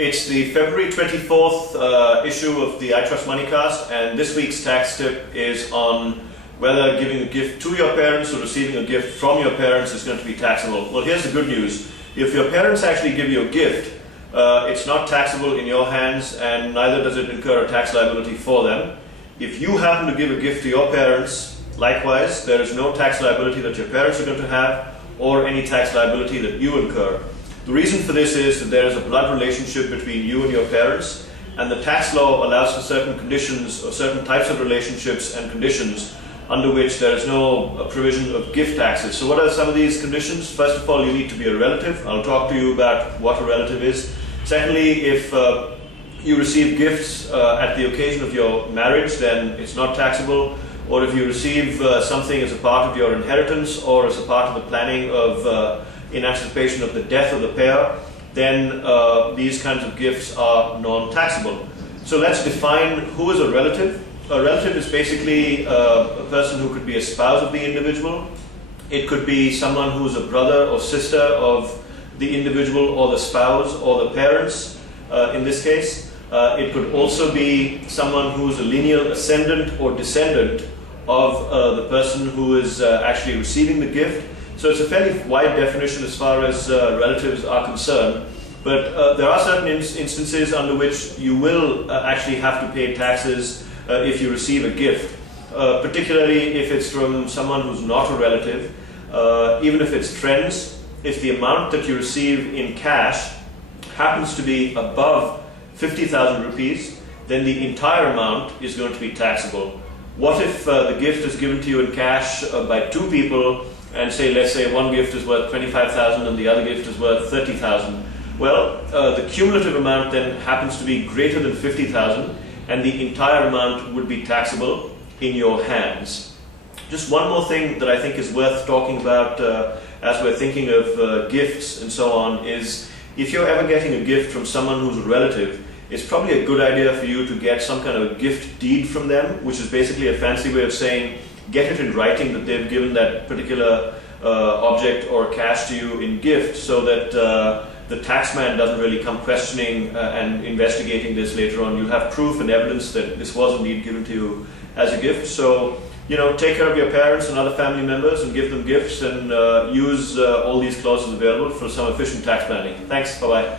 It's the February 24th issue of the iTrust Moneycast, and this week's tax tip is on whether giving a gift to your parents or receiving a gift from your parents is going to be taxable. Well, here's the good news. If your parents actually give you a gift, it's not taxable in your hands, and neither does it incur a tax liability for them. If you happen to give a gift to your parents, likewise, there is no tax liability that your parents are going to have or any tax liability that you incur. The reason for this is that there is a blood relationship between you and your parents, and the tax law allows for certain conditions or certain types of relationships and conditions under which there is no provision of gift taxes. So what are some of these conditions? First of all, you need to be a relative. I'll talk to you about what a relative is. Secondly, if you receive gifts at the occasion of your marriage, then it's not taxable. Or if you receive something as a part of your inheritance or as a part of the planning of in anticipation of the death of the payer, then these kinds of gifts are non-taxable. So let's define who is a relative. A relative is basically a person who could be a spouse of the individual. It could be someone who is a brother or sister of the individual or the spouse or the parents in this case. It could also be someone who is a lineal ascendant or descendant of the person who is actually receiving the gift. So it's a fairly wide definition as far as relatives are concerned, but there are certain instances under which you will actually have to pay taxes if you receive a gift, particularly if it's from someone who's not a relative, even if it's friends. If the amount that you receive in cash happens to be above 50,000 rupees, then the entire amount is going to be taxable. What if the gift is given to you in cash by two people, and let's say one gift is worth 25,000 and the other gift is worth 30,000? Well, the cumulative amount then happens to be greater than 50,000, and the entire amount would be taxable in your hands. Just one more thing that I think is worth talking about as we're thinking of gifts and so on is, if you're ever getting a gift from someone who's a relative, it's probably a good idea for you to get some kind of a gift deed from them, which is basically a fancy way of saying get it in writing that they've given that particular object or cash to you in gift, so that the taxman doesn't really come questioning and investigating this later on. You'll have proof and evidence that this was indeed given to you as a gift. So, take care of your parents and other family members and give them gifts, and use all these clauses available for some efficient tax planning. Thanks, bye-bye.